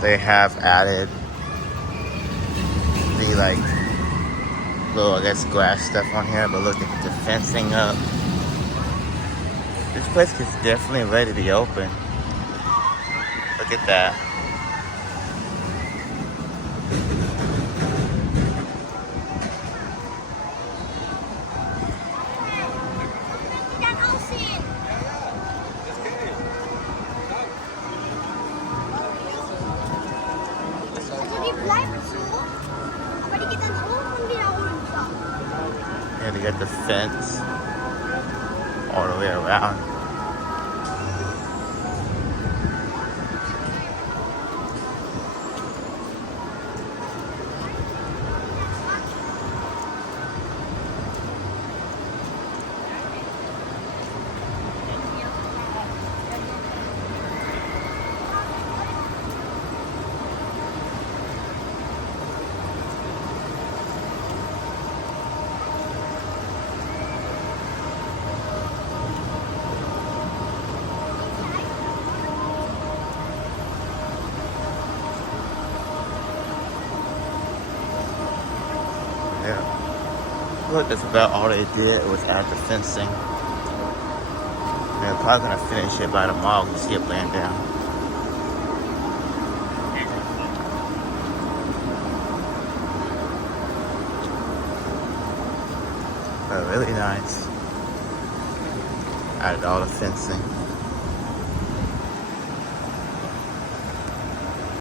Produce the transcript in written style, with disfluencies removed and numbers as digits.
They have added the like little, I guess, grass stuff on here, but look at the fencing up. This place is definitely ready to be open. Look at that. Yeah, they got the fence all the way around. Yeah. Look, that's about all they did was add the fencing. They're probably gonna finish it by tomorrow. You see it laying down. But really nice. Added all the fencing.